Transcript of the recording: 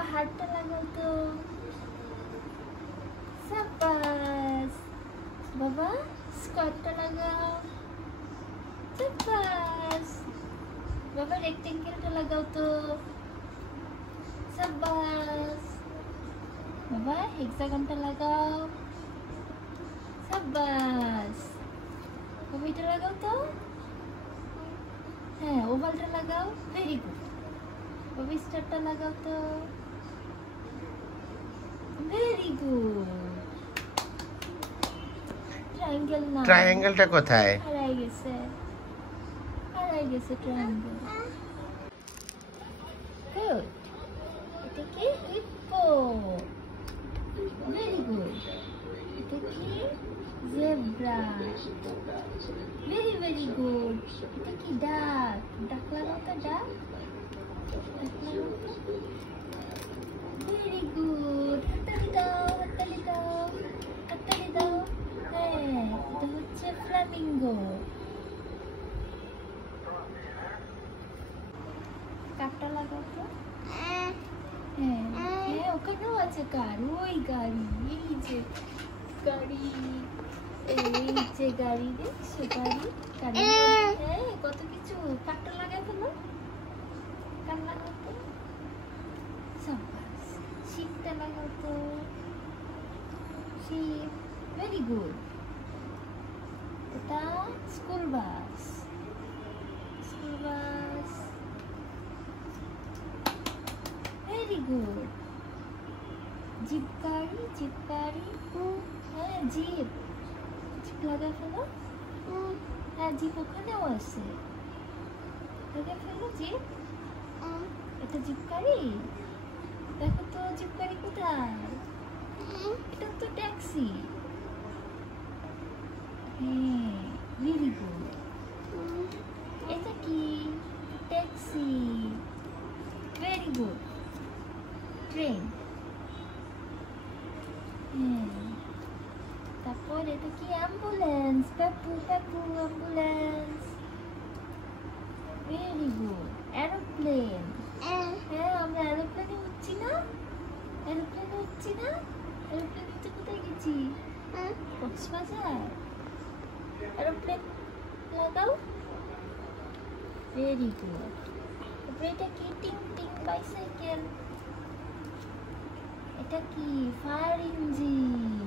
বাবা হাতটা লাগাও তো। সাবাস। বাবা স্কার্টটা লাগাও। সাবাস। বাবা রেক্টেঙ্গেলটা লাগাও তো। সাবাস। বাবা হেক্সাগনটা লাগাও। সাবাস। বাবা এটা লাগাও তো। হ্যাঁ ওভালটা লাগাও। Very good. বাবা স্টারটা লাগাও তো। Very good. ট্রায়াঙ্গেল না। ট্রায়াঙ্গেলটা কোথায়? হারাই গেছে। হারাই গেছে ট্রায়াঙ্গেল। গুড। এটা কি হিপ্পো। Very good. এটা কি জেব্রা। Very good. এটা কি ডাক। ডাক লাগাও তো ডাক। Very good. হাততালি দাও, হাততালি দাও, হাততালি দাও। হ্যাঁ এটা হচ্ছে ফ্ল্যামিঙ্গো। কারটা লাগাও তো। হ্যাঁ হ্যাঁ ওখানেও আছে কার। ওই গাড়ি, এই যে গাড়ি, এই যে গাড়ি দেখছো গাড়ি। গাড়ি হ্যাঁ কত কিছু। কারটা লাগাই ফেলো। কার লাগাও তো। সাবাস। শিপটা লাগাও তো। শিপ। Very good. এটা school bus. School bus. Very good. Jeep গাড়ি, জিপ গাড়ি। হ্যাঁ জিপ। জিপ লাগাই ফেলো। হ্যাঁ জিপ ওখানেও আছে। লাগাই ফেলো জিপ। এটা জিপ গাড়ি। দেখো তো জিপ গাড়ি কোথায়। এটা তো ট্যাক্সি। হ্যাঁ ভেরি গুড। এটা কি ট্যাক্সি। Very good. ট্রেন। হ্যাঁ তারপর এটা কি অ্যাম্বুলেন্স। পেপু পেপু অ্যাম্বুলেন্স। Very good. এরোপ্লেন। হ্যাঁ আমরা এরোপ্লেনে উঠছি না। এরোপ্লেনে উঠছি না। এরোপ্লেন উঠতে কোথায় গেছি। কক্সবাজার। এরোপ্লেন লাগাও। Very good. তারপরে এটা কি টিং টিং বাইসাইকেল। এটা কি ফায়ার ইঞ্জিন।